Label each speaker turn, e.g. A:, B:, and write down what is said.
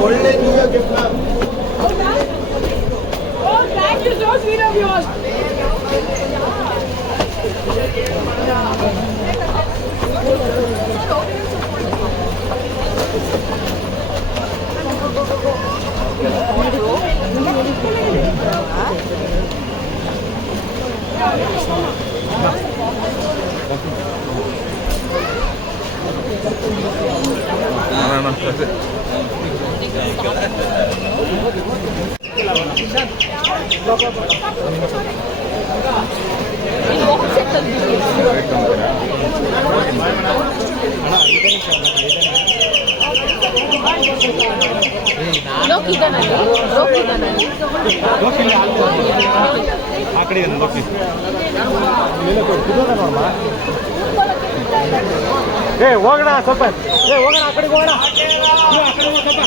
A: 원래 뉴욕에서 Oh, thank
B: oh, thank you, so sweet of yours.
C: ಆ ಕಡೆ ಇದೆ ಲೋಕಿ. ಮೇಲೆ ಕೊಡಿ. ಏ ಹೋಗೋಣ ಸ್ವಲ್ಪ ಏ ಹೋಗೋಣ ಆ ಕಡೆಗೆ ಹೋಗೋಣ ನೀವು ಆ ಕಡೆ ಹೋಗಿ ಸ್ವಲ್ಪ.